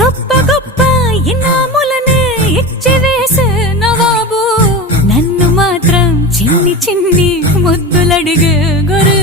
గొప్ప గొప్ప ఇనాములనే ఇచ్చి వేసే నవాబు నన్ను మాత్రం చిన్ని చిన్ని ముద్దులడిగే గురు